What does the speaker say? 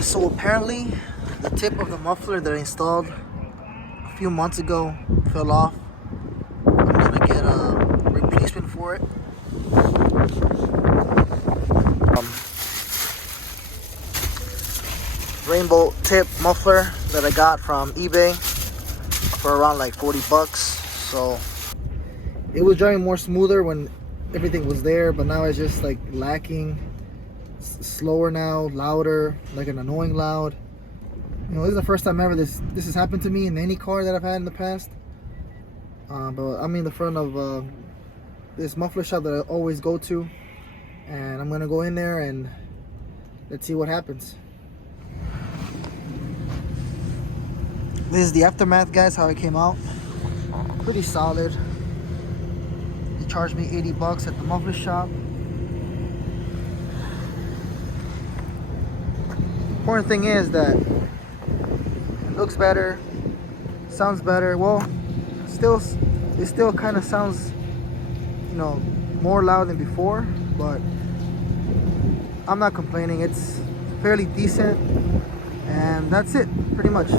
So apparently the tip of the muffler that I installed a few months ago fell off. I'm gonna get a replacement for it. Rainbow tip muffler that I got from eBay for around like 40 bucks. So it was driving more smoother when everything was there, but now it's just like lacking. Slower now, louder, like an annoying loud. You know, this is the first time ever this has happened to me in any car that I've had in the past. But I'm in the front of this muffler shop that I always go to, and I'm gonna go in there and let's see what happens. This is the aftermath, guys, how it came out. Pretty solid. They charged me 80 bucks at the muffler shop. Important thing is that it looks better, sounds better. Well, it still kind of sounds, you know, more loud than before, but I'm not complaining. It's fairly decent, and that's it, pretty much.